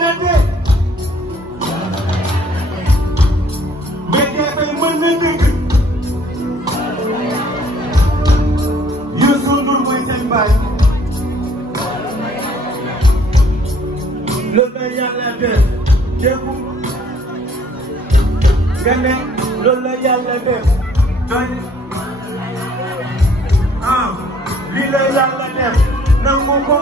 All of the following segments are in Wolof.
ñaanate mais tey mën na dégg Youssou Ndour mooy seen baay loolu la yàlla def dégg nga ne loolu la yàlla def doy lii la yàlla def nangu ko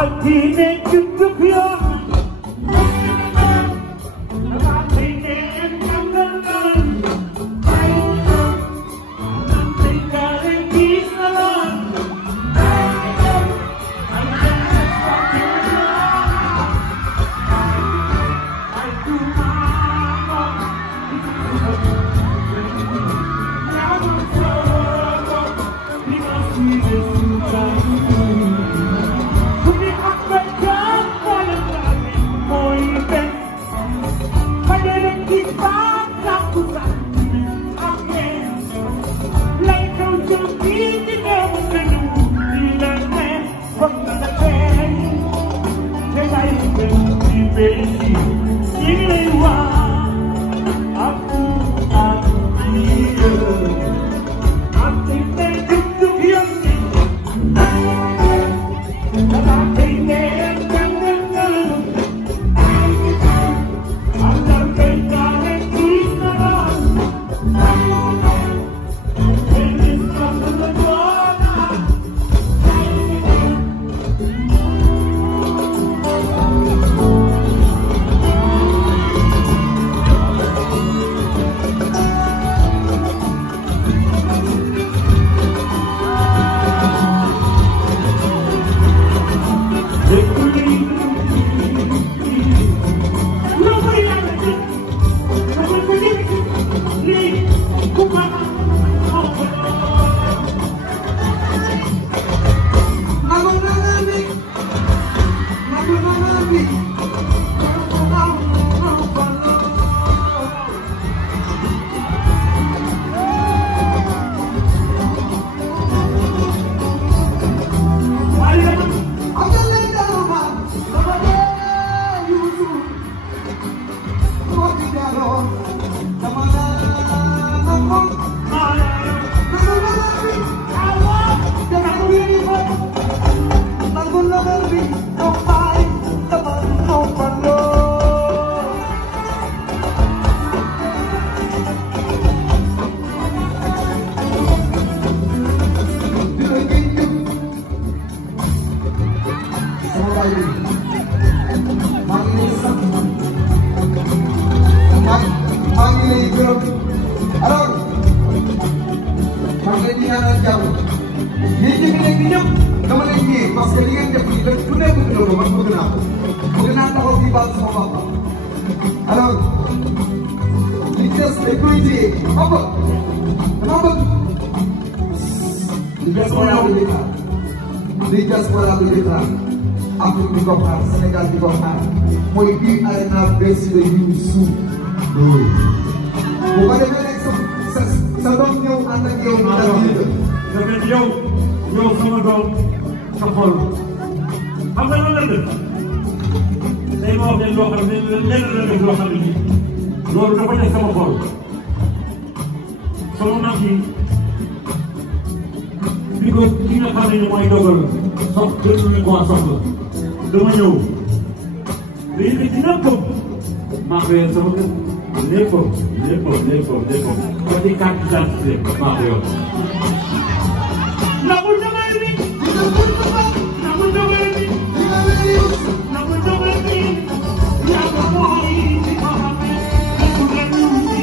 altine jub yoon Sénégal di ko xaar mooy bii arena bees de Youssou Ndour bu ko defee rek sa doom ñëw ànd ak yow ñu def yow sama doom sa xol xam nga lan la def day ma wax leen loo xam ne lenn la def loo xam ne nii loolu dafa nekk sama xol sama naaf yi bi ko ki nga xam ne mooy dogal jël ko soxla dama ñëw léegi dina ko maa ko yor sama kër lépp ba ci carte d'identité maa ko yor. nagul dogal bi nagul dogal bi nagul dogal bi yaa ko mooy ci ko xamee ku leen ci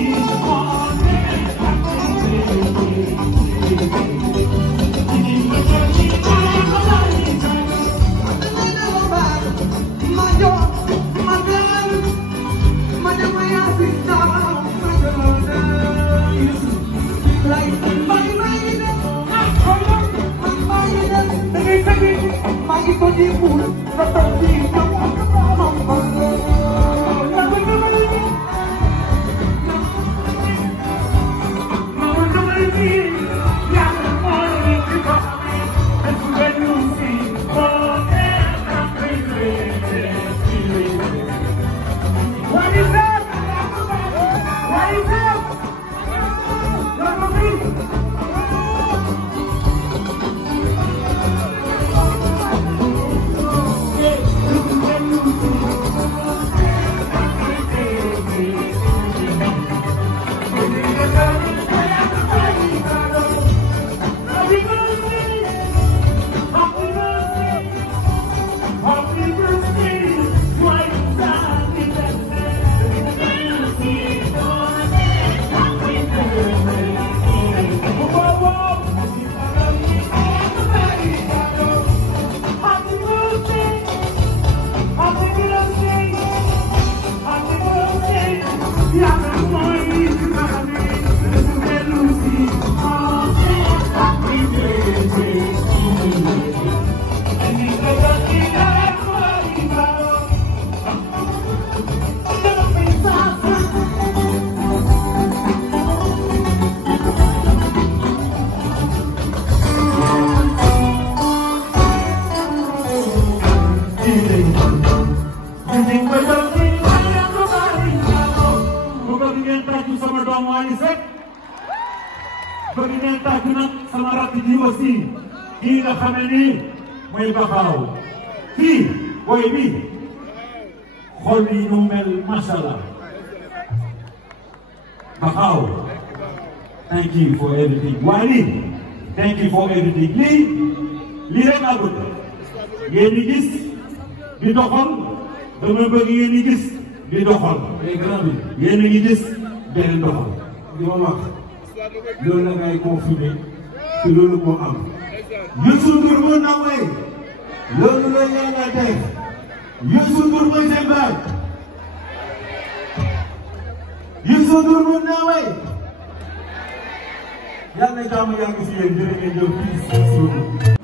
Imam Wally Seck bëgg ngeen tàgg nag sama rakk ji aussi kii nga xam ne nii mooy Bakaaw kii booy bi xol bi nu mel macha allah Bakaaw thank you for everything Wally thank you for everything lii rek laa bëgg yéen ñi gis di doxal dama bëgg yéen ñi gis di doxal les grands bi yéen a ngi gis beneen doxal di ma wax loolu la ngay confirmer te loolu moo am Youssou Ndour mën na way loolu la yàlla def Youssou Ndour mooy seen baay Youssou Ndour mën na way yàlla na jàmm yàgg si yéen jërë ngeen jëf